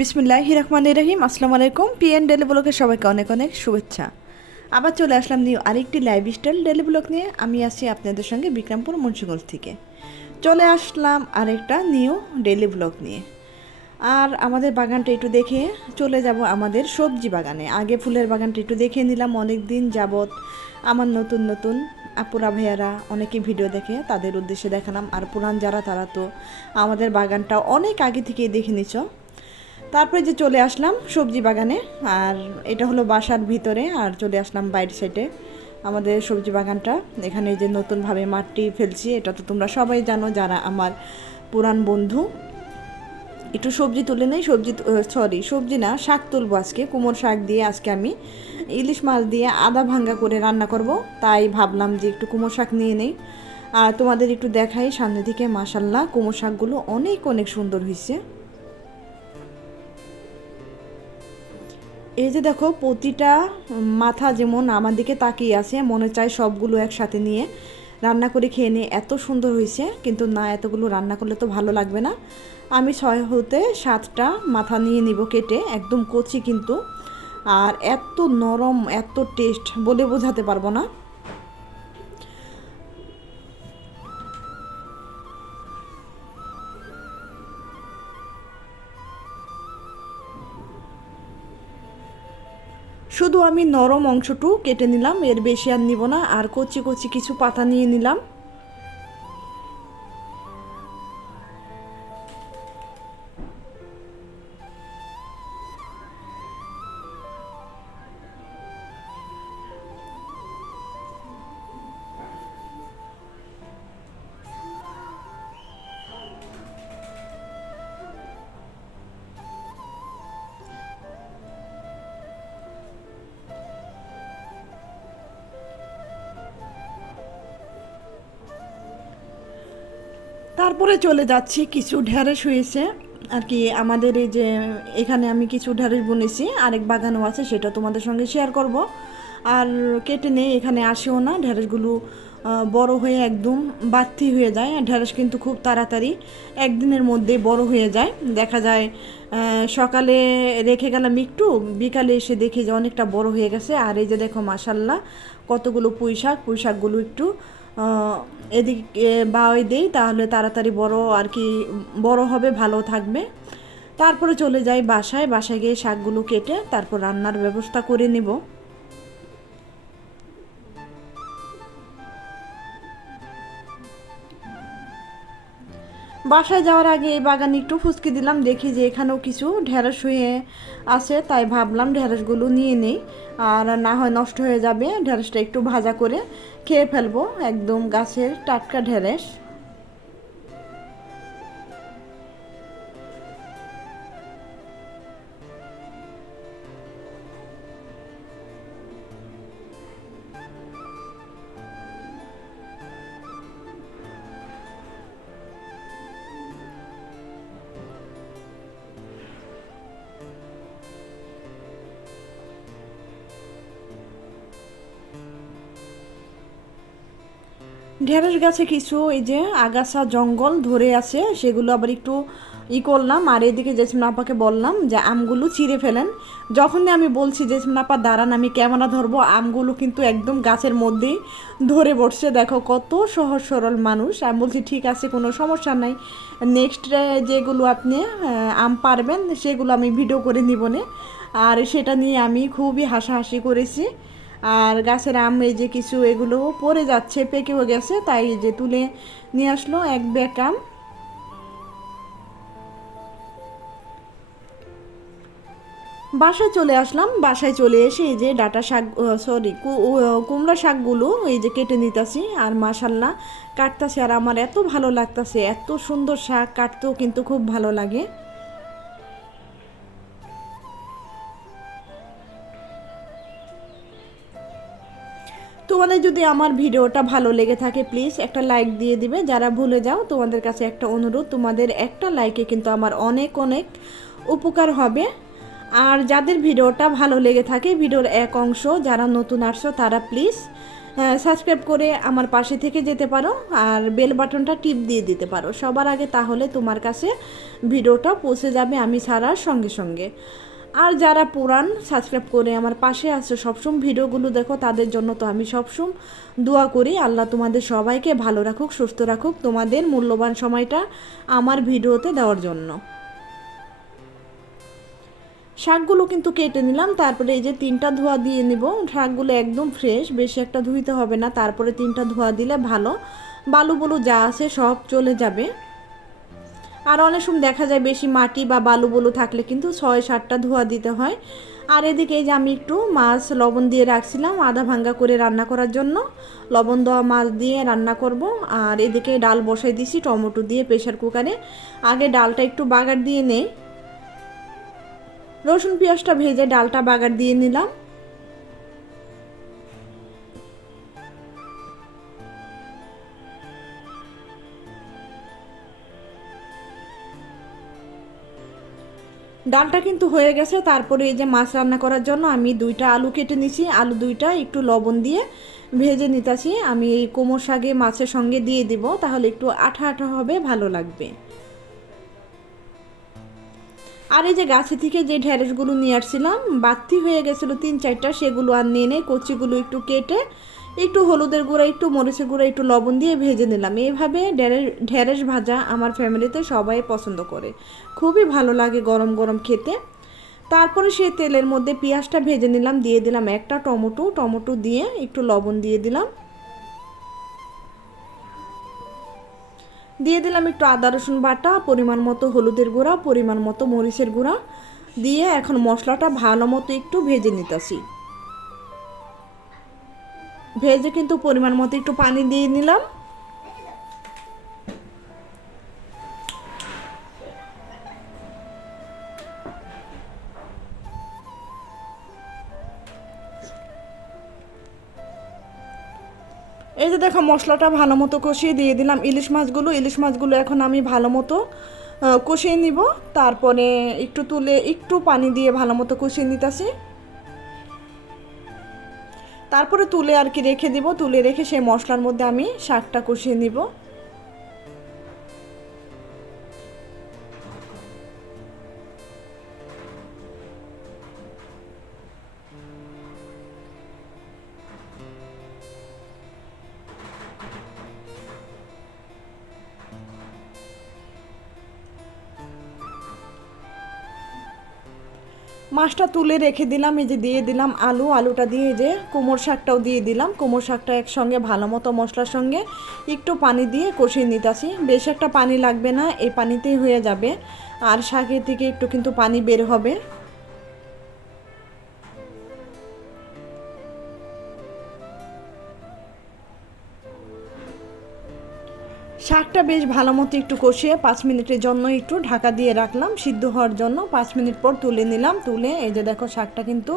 বিসমিল্লাহ রহমান রহিম, আসসালামু আলাইকুম। পিএন ডেলি ব্লগের সবাইকে অনেক অনেক শুভেচ্ছা। আবার চলে আসলাম নিউ আরেকটি লাইভ স্টাইল ডেলি ব্লক নিয়ে। আমি আছি আপনাদের সঙ্গে বিক্রমপুর মুন্সিগঞ্জ থেকে। চলে আসলাম আরেকটা নিউ ডেলি ব্লক নিয়ে। আর আমাদের বাগানটা একটু দেখে চলে যাব আমাদের সবজি বাগানে। আগে ফুলের বাগানটা একটু দেখে নিলাম অনেক দিন যাবত আমার নতুন নতুন আপুরা ভাইয়ারা অনেকে ভিডিও দেখে, তাদের উদ্দেশ্যে দেখালাম। আর পুরান যারা, তারা তো আমাদের বাগানটা অনেক আগে থেকেই দেখে নিছ। তারপরে যে চলে আসলাম সবজি বাগানে, আর এটা হলো বাসার ভিতরে, আর চলে আসলাম বাইরের সাইডে আমাদের সবজি বাগানটা। এখানে যে নতুনভাবে মাটি ফেলছি, এটা তো তোমরা সবাই জানো যারা আমার পুরান বন্ধু। একটু সবজি তুলে নেই, সবজি সরি সবজি না, শাক তুলবো আজকে, কুমোর শাক দিয়ে আজকে আমি। ইলিশ মাছ দিয়ে আদা ভাঙ্গা করে রান্না করব, তাই ভাবলাম যে একটু কুমোর শাক নিয়ে নেই। আর তোমাদের একটু দেখাই, সামনে থেকে মাসাল্লাহ কুমোর শাকগুলো অনেক অনেক সুন্দর হয়েছে এই যে দেখো, প্রতিটা মাথা যেমন আমার দিকে তাকিয়ে আছে, মনে চায় সবগুলো একসাথে নিয়ে রান্না করে খেয়ে নিয়ে এত সুন্দর হয়েছে, কিন্তু না, এতগুলো রান্না করলে তো ভালো লাগবে না। আমি ছয় হতে সাতটা মাথা নিয়ে নিব কেটে, একদম কচি কিন্তু, আর এত নরম, এত টেস্ট বলে বোঝাতে পারব না। শুধু আমি নরম অংশটু কেটে নিলাম, এর বেশি আর নিব না। আর কচি কচি কিছু পাতা নিয়ে নিলাম। তারপরে চলে যাচ্ছি, কিছু ঢ্যাঁড়স হয়েছে। আর কি আমাদের এই যে, এখানে আমি কিছু ঢ্যাঁড়স বুনেছি, আরেক বাগানও আছে, সেটা তোমাদের সঙ্গে শেয়ার করব। আর কেটে নেই, এখানে আসেও না ঢ্যাঁড়সগুলো বড় হয়ে একদম বাড়তি হয়ে যায়, আর ঢ্যাঁড়স কিন্তু খুব তাড়াতাড়ি একদিনের মধ্যে বড় হয়ে যায়। দেখা যায় সকালে রেখে গেলাম একটু, বিকালে এসে দেখি যে অনেকটা বড় হয়ে গেছে। আর এই যে দেখো মাসাল্লাহ কতগুলো পুঁই শাক পুঁই শাকগুলো একটু এদিকে বা ওই দিই, তাহলে তাড়াতাড়ি বড় আর কি, বড় হবে, ভালো থাকবে। তারপরে চলে যাই বাসায় বাসায় গিয়ে শাকগুলো কেটে তারপর রান্নার ব্যবস্থা করে নিব। বাসায় যাওয়ার আগে এই বাগানে একটু ফুচকি দিলাম, দেখি যে এখানেও কিছু ঢেঁড়স হয়ে আছে, তাই ভাবলাম ঢেঁড়সগুলো নিয়ে নেই। আর না হয় নষ্ট হয়ে যাবে, ঢেঁড়সটা একটু ভাজা করে খেয়ে ফেলব, একদম গাছের টাটকা ঢেঁড়স। ঢেঁড়স গাছে কিছু, এই যে আগাছা, জঙ্গল ধরে আছে, সেগুলো আবার একটু ই করলাম। আর এদিকে জেসমিন আপাকে বললাম যে, আমগুলো চিড়ে ফেলেন। যখনই আমি বলছি জেসমিন আপা, দাঁড়ান, আমি ক্যামেরা ধরবো। আমগুলো কিন্তু একদম গাছের মধ্যেই ধরে বসছে দেখো কত সহজ সরল মানুষ। আমি বলছি, ঠিক আছে, কোনো সমস্যা নাই। নেক্সট যেগুলো আপনি আম পারবেন, সেগুলো আমি ভিডিও করে নিবনে আর সেটা নিয়ে আমি খুবই হাসাহাসি করেছি। আর গাছের আম এই যে কিছু, এগুলো পড়ে যাচ্ছে পেকেও গেছে, তাই যে তুলে নিয়ে আসলো এক ব্যাগ আম। বাসায় চলে আসলাম, বাসায় চলে এসে এই যে ডাটা শাক সরি কুমড়া শাকগুলো এই যে কেটে নিতেছি, আর মাসাল্লাহ কাটতেছি, আর আমার এত ভালো লাগতেছে, এত সুন্দর শাক, কাটতেও কিন্তু খুব ভালো লাগে। তোমাদের যদি আমার ভিডিওটা ভালো লেগে থাকে প্লিজ একটা লাইক দিয়ে দিবে। যারা ভুলে যাও, তোমাদের কাছে একটা অনুরোধ, তোমাদের একটা লাইকে কিন্তু আমার অনেক অনেক উপকার হবে। আর যাদের ভিডিওটা ভালো লেগে থাকে, ভিডিওর এক অংশ যারা নতুন আসছো, তারা প্লিজ সাবস্ক্রাইব করে আমার পাশে থেকে যেতে পারো, আর বেল বাটনটা টিপ দিয়ে দিতে পারো। সবার আগে তাহলে তোমার কাছে ভিডিওটা পৌঁছে যাবে আমি ছাড়ার সঙ্গে সঙ্গে। আর যারা পুরান সাবস্ক্রাইব করে আমার পাশে আছে সবসময় ভিডিওগুলো দেখো, তাদের জন্য তো আমি সবসময় দোয়া করি। আল্লাহ তোমাদের সবাইকে ভালো রাখুক, সুস্থ রাখুক, তোমাদের মূল্যবান সময়টা আমার ভিডিওতে দেওয়ার জন্য। শাকগুলো কিন্তু কেটে নিলাম, তারপরে এই যে তিনটা ধোয়া দিয়ে নিব। শাকগুলো একদম ফ্রেশ বেশি একটা ধুইতে হবে না, তারপরে তিনটা ধোয়া দিলে ভালো। বালু বলু যা আছে সব চলে যাবে। আর অনেক সময় দেখা যায় বেশি মাটি বা বালু বলু থাকলে কিন্তু ছয় সাতটা ধোয়া দিতে হয়। আর এদিকে এই যে আমি একটু মাছ লবণ দিয়ে রাখছিলাম, আধা ভাঙ্গা করে রান্না করার জন্য। লবণ দেওয়া মাছ দিয়ে রান্না করব। আর এদিকে ডাল বসাই দিছি, টমেটো দিয়ে প্রেশার কুকারে। আগে ডালটা একটু বাগার দিয়ে নেই। রসুন পেঁয়াজটা ভেজে ডালটা বাগার দিয়ে নিলাম। ডালটা কিন্তু হয়ে গেছে, তারপরে এই যে মাছ রান্না করার জন্য আমি দুইটা আলু কেটে নিছি। আলু দুইটা, একটু লবণ দিয়ে ভেজে নিতেছি। আমি এই কোমর শাকে মাছের সঙ্গে দিয়ে দিব, তাহলে একটু আঠা আঠা হবে, ভালো লাগবে। আর এই যে গাছে থেকে যে ঢেঁড়সগুলো নিয়ে আসছিলাম বাতি হয়ে গেছিল তিন চারটা, সেগুলো আর নিয়ে নেই, কচিগুলো একটু কেটে একটু হলুদের গুঁড়া, একটু মরিচের গুঁড়া, একটু লবণ দিয়ে ভেজে নিলাম। এইভাবে ঢেঁড়স ঢেঁড়স ভাজা আমার ফ্যামিলিতে সবাই পছন্দ করে। খুবই ভালো লাগে গরম গরম খেতে। তারপরে সেই তেলের মধ্যে পেঁয়াজটা ভেজে নিলাম, দিয়ে দিলাম একটা টমেটো। টমেটো দিয়ে একটু লবণ দিয়ে দিলাম। দিয়ে দিলাম একটু আদা, রসুন বাটা, পরিমাণ মতো হলুদের গুঁড়া, পরিমাণ মতো মরিচের গুঁড়া। দিয়ে এখন মশলাটা ভালো মতো একটু ভেজে নিতেছি। ভেজে কিন্তু পরিমাণ মতো একটু পানি দিয়ে নিলাম। এই যে দেখো, মশলাটা ভালো মতো কষিয়ে দিয়ে দিলাম। ইলিশ মাছগুলো ইলিশ মাছগুলো এখন আমি ভালো মতো কষিয়ে নিব। তারপরে একটু তুলে, একটু পানি দিয়ে ভালো মতো কষিয়ে নিতেছি। তারপরে তুলে আর কি রেখে দিব। তুলে রেখে সেই মশলার মধ্যে আমি শাকটা কষিয়ে নিব। মাছটা তুলে রেখে দিলাম, এই যে দিয়ে দিলাম আলু। আলুটা দিয়ে যে কোমর শাকটাও দিয়ে দিলাম। কোমর শাকটা একসঙ্গে ভালো মতো মশলার সঙ্গে একটু পানি দিয়ে কষিয়ে নিতেছি। বেশ একটা পানি লাগবে না, এই পানিতেই হয়ে যাবে। আর শাকের থেকে একটু কিন্তু পানি বের হবে। শাকটা বেশ ভালো মতো একটু কষিয়ে পাঁচ মিনিটের জন্য একটু ঢাকা দিয়ে রাখলাম। সিদ্ধ হওয়ার জন্য পাঁচ মিনিট পর তুলে নিলাম। তুলে এই যে দেখো, শাকটা কিন্তু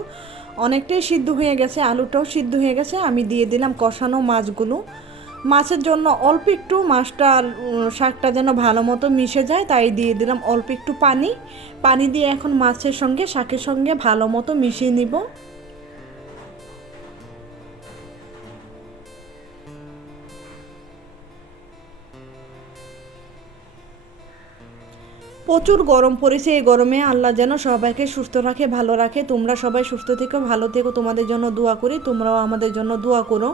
অনেকটাই সিদ্ধ হয়ে গেছে, আলুটাও সিদ্ধ হয়ে গেছে। আমি দিয়ে দিলাম কষানো মাছগুলো। মাছের জন্য অল্প একটু মাছটার শাকটা যেন ভালো মতো মিশে যায়, তাই দিয়ে দিলাম অল্প একটু পানি। পানি দিয়ে এখন মাছের সঙ্গে, শাকের সঙ্গে ভালো মতো মিশিয়ে নিব। প্রচুর গরম পড়েছে, এই গরমে আল্লাহ যেন সবাইকে সুস্থ রাখে, ভালো রাখে। তোমরা সবাই সুস্থ থেকো, ভালো থেকো, তোমাদের জন্য দোয়া করি, তোমরাও আমাদের জন্য দোয়া করো।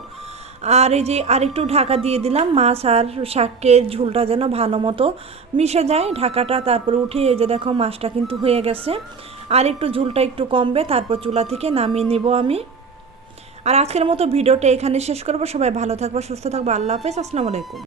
আর এই যে আরেকটু ঢাকা দিয়ে দিলাম, মাছ আর শাকের ঝুলটা যেন ভালো মতো মিশে যায়। ঢাকাটা তারপরে উঠে এই যে দেখো মাছটা কিন্তু হয়ে গেছে। আর একটু ঝুলটা একটু কমবে, তারপর চুলা থেকে নামিয়ে নিব আমি। আর আজকের মতো ভিডিওটা এখানে শেষ করব। সবাই ভালো থাকব, সুস্থ থাকব। আল্লাহ হাফেজ, আসসালামু আলাইকুম।